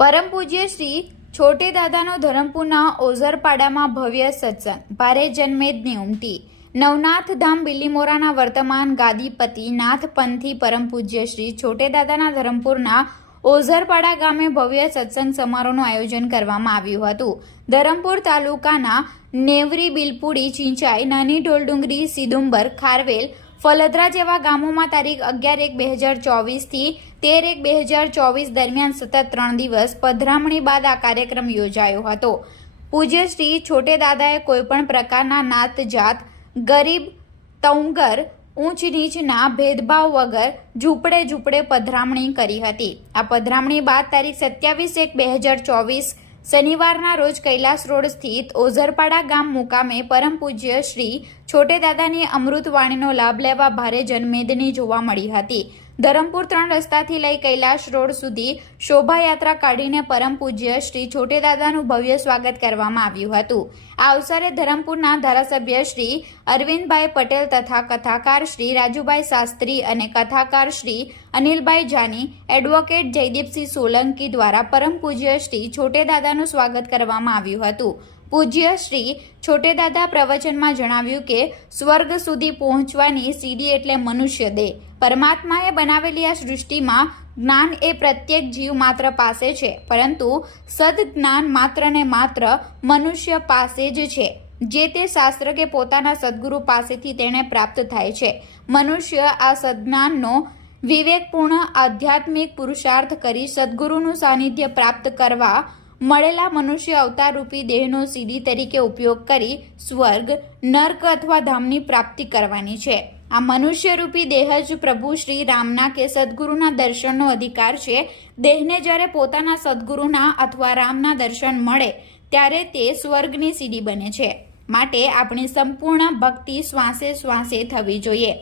પરમ પૂજ્ય શ્રી છોટે દાદાનો ધરમપુરના ઓઝરપાડામાં ભવ્ય સત્સંગ. ભારે જન્મેદની ઉમટી નવનાથ ધામ બિલીમોરાના વર્તમાન ગાદીપતિ નાથપંથી પરમ પૂજ્ય શ્રી છોટે દાદાના ધરમપુરના ઓઝરપાડા ગામે ભવ્ય સત્સંગ સમારોહનું આયોજન કરવામાં આવ્યું હતું. ધરમપુર તાલુકાના નેવરી બિલપુડી, ચિંચાઈ, નાની ઢોલડુંગરી, સિદુંબર, ખારવેલ ફલદરા જેવા ગામોમાં તારીખ અગિયાર એક બે હજાર ચોવીસથી તેર એક બે હજાર ચોવીસ દરમિયાન સતત ત્રણ દિવસ પધરામણી બાદ આ કાર્યક્રમ યોજાયો હતો. પૂજ્ય શ્રી છોટે દાદાએ કોઈપણ પ્રકારના નાત જાત ગરીબ, તૌંગર ઊંચ નીચના ભેદભાવ વગર ઝૂંપડે ઝૂંપડે પધરામણી કરી હતી. આ પધરામણી બાદ તારીખ સત્યાવીસ એક બે હજાર ચોવીસ શનિવારના રોજ કૈલાસ રોડ સ્થિત ઓઝરપાડા ગામ મુકામે પરમ પૂજ્ય શ્રી છોટે દાદાની અમૃતવાણીનો લાભ લેવા ભારે જનમેદની જોવા મળી હતી. ધરમપુર ત્રણ રસ્તાથી લઈ કૈલાશ રોડ સુધી શોભાયાત્રા કાઢીને પરમ પૂજ્ય શ્રી છોટેદાદાનું ભવ્ય સ્વાગત કરવામાં આવ્યું હતું. આ અવસરે ધરમપુરના ધારાસભ્ય શ્રી અરવિંદભાઈ પટેલ તથા કથાકાર શ્રી રાજુભાઈ શાસ્ત્રી અને કથાકાર શ્રી અનિલભાઈ જાની, એડવોકેટ જયદીપસિંહ સોલંકી દ્વારા પરમ પૂજ્ય શ્રી છોટેદાદાનું સ્વાગત કરવામાં આવ્યું હતું. પૂજ્ય શ્રી છોટેદાદા પ્રવચનમાં જણાવ્યું કે, સ્વર્ગ સુધી પહોંચવાની સીડી એટલે મનુષ્ય દેહ. પરમાત્માએ બનાવેલી આ સૃષ્ટિમાં જ્ઞાન એ પ્રત્યેક જીવ માત્ર પાસે છે, પરંતુ સદજ્ઞાન માત્ર ને માત્ર મનુષ્ય પાસે જ છે, જે તે શાસ્ત્ર કે પોતાના સદગુરુ પાસેથી તેણે પ્રાપ્ત થાય છે. મનુષ્ય આ સદજ્ઞાનનો વિવેકપૂર્ણ આધ્યાત્મિક પુરુષાર્થ કરી સદગુરુનું સાનિધ્ય પ્રાપ્ત કરવા મળેલા મનુષ્ય અવતાર રૂપી દેહનો સીડી તરીકે ઉપયોગ કરી સ્વર્ગ, નર્ક અથવા ધામની પ્રાપ્તિ કરવાની છે. આ મનુષ્ય રૂપી દેહ જ પ્રભુ શ્રી રામના કે સદગુરુના દર્શનનો અધિકાર છે. દેહને જ્યારે પોતાના સદગુરુના અથવા રામના દર્શન મળે, ત્યારે તે સ્વર્ગની સીડી બને છે. માટે આપણી સંપૂર્ણ ભક્તિ શ્વાસે શ્વાસે થવી જોઈએ.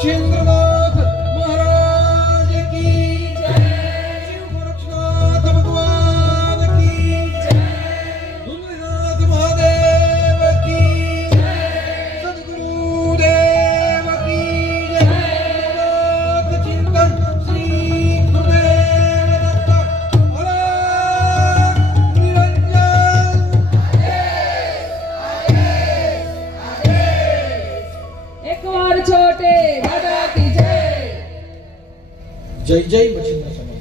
Chandra. જય જય મચ્છિન્દ્ર સમાજ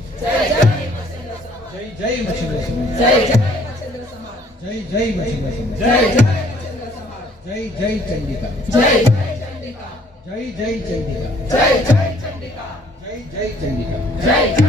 જય જય મચ્છિન્દ્ર સમાજ જય જય મચ્છેન્દ્ર સમાજ જય જય ચંડિકા જય જય ચંડિકા જય જય ચંડિકા જય જય ચંડિકા જય જય ચંડિકા